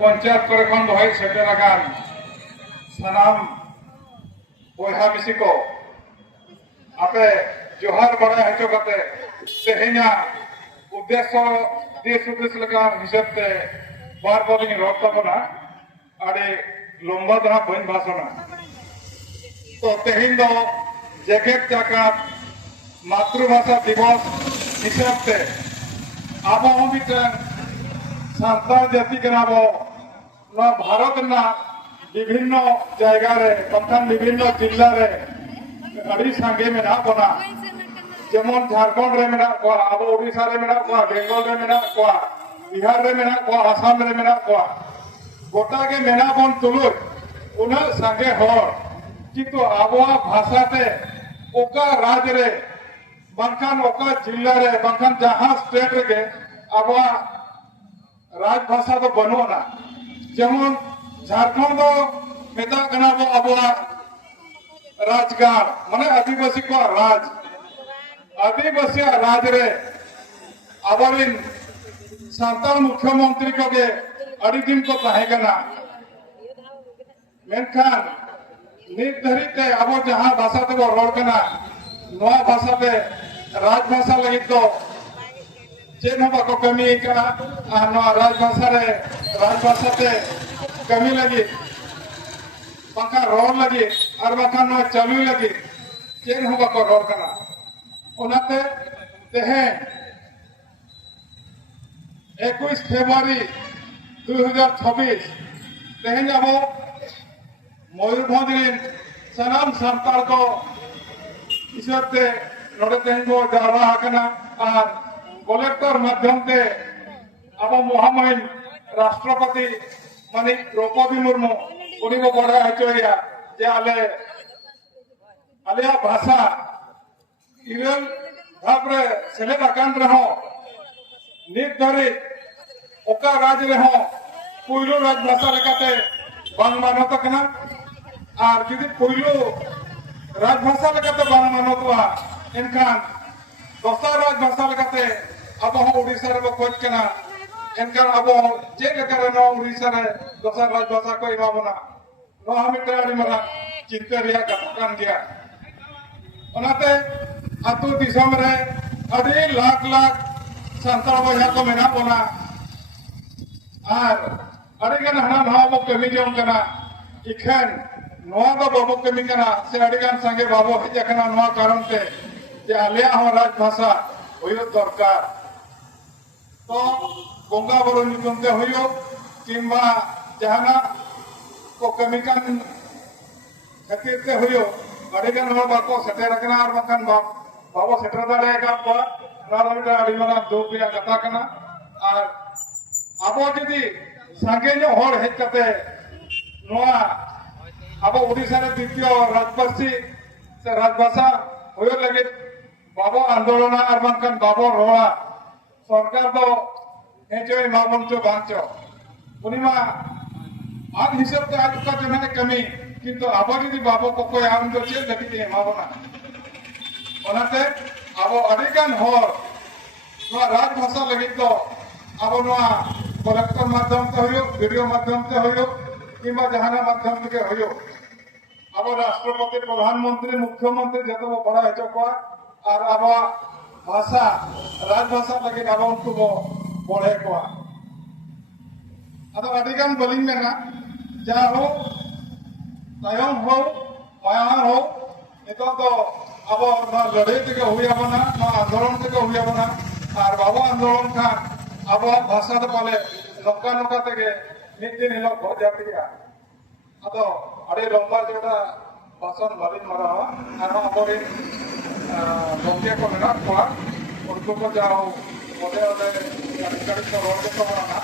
पंचायत करे खन बहाय सेटर आगान सानाम बयहा मिसी को आपे जोहार बड़ा हचो कते तेहेना उद्देश्य देश उद्देश्य लगा हिसाब ते बार बार इन रोड तबना आड़े लंबा दहा बन भाषणा तो तेहिन दो जगत जाकात मातृभाषा दिवस हिसाब ते आबो हम मिटन सांताल जाति कनाबो ना भारत ना विभिन्न जायगा रे बंखान विभिन्न जिला रे अड़ी सांगे मेना बना जेमन झारखंड रे मेना को आबो ओडिशा रे मेना को बेंगल रे मेना को बिहार रे मेना को आसाम रे मेना को गोटा के मेना बन तुलुर उना सांगे हर किंतु आबो भाषा ते ओका राज्य रे बंखान ओका जिला रे बंखान जहां स्टेट रे आबो राजभाषा तो बनो ना जेमन झारखंड दो मेता कना बो आबो राजगार माने आदिवासी को राज आदिवासी राज रे आबरिन सांताल मुख्यमंत्री को के अड़ी दिन को ताहे कना मेनखान नित धरी ते आबो जहां भाषा ते बो रोड कना नवा भाषा ते राजभाषा लगी तो चेन बाको कमी का राजभाषा रे राजभाषा ते कमी लगी बाका रोड लगी और बाका न चालू लगी चेन हो बाको रोड कना ओनाते तेहे 21 फरवरी 2026 तेहे जाबो मयूरभंज सनाम सांताल को इसते नोडे तेहे को जावा हकना और कलेक्टर माध्यम से अब महामहिम राष्ट्रपति मानी द्रौपदी मुर्मू उन्हीं को बड़ा हचोया जे आले भाषा इरल भाबरे सेलेद आकान रहो नित धरी ओका राज रहो पुइलो राज भाषा लेकाते बांग मानत कना और जुदी पुइलो राज भाषा लेकाते बांग मानतवा एनखान दोसर राज भाषा लेकाते अब हम उड़ीसा रे खोज कना एनकार अब जे लेकर न उड़ीसा रे दोसर राज भाषा को इमामना न हम इतराड़ी मरा चिंता रिया कथा कान गया ओनाते आतु दिसम रे अड़ी लाख लाख सांताल बया को मेना बोना और अड़ी गन हना नवा बो कमी जों कना इखन नवा दो बाबो कमी कना से अड़ी गन संगे बाबो हेज कना नवा कारण ते जे आले हम राज भाषा होयो दरकार तो बंगा बरो नितंते होयो किंबा जहाना को कमिकान खातिर ते होयो अड़ेगान हो बाको सेटर कना और बखान बाबो सेटर दाड़े का बा नारायण अड़ी मना दो पिया कथा कना और आबो जदी सांगे जो होड़ हेज कते नोआ आबो ओडिसा रे द्वितीय राजपार्सी से राजभाषा होयो लगे बाबो आंदोलन और बखान बाबो रोड़ा सरकार दो हेजो मामंचो बांचो उनिमा आज हिसाब ते आज का जने कमी किंतु आबो जदी बाबो को कोई आम दो चे लगी ते मावना ओनाते आबो अडिगान होर नो राजभाषा लगी तो आबो नो कलेक्टर माध्यम ते होयो वीडियो माध्यम ते होयो किंबा जहाना माध्यम ते होयो आबो राष्ट्रपति प्रधानमंत्री मुख्यमंत्री जतो बड़ा हेचो को और आबो भाषा राजभाषा लगे अब उनको वो बढ़े को अद अडिगान बलिंग में ना जा हो तयम हो माया हो इतो तो अब ना लड़ाई तक हुआ बना ना आंदोलन तक हुआ बना और बाबा आंदोलन खान अब भाषा तो पहले नौका नौका तक नित दिन हिलो हो जाती है अद अड़े लंबा जोड़ा भाषण बलिंग मरा और अब गंगे को मेरा उनको को जाओ बोले बोले रोड के तो बना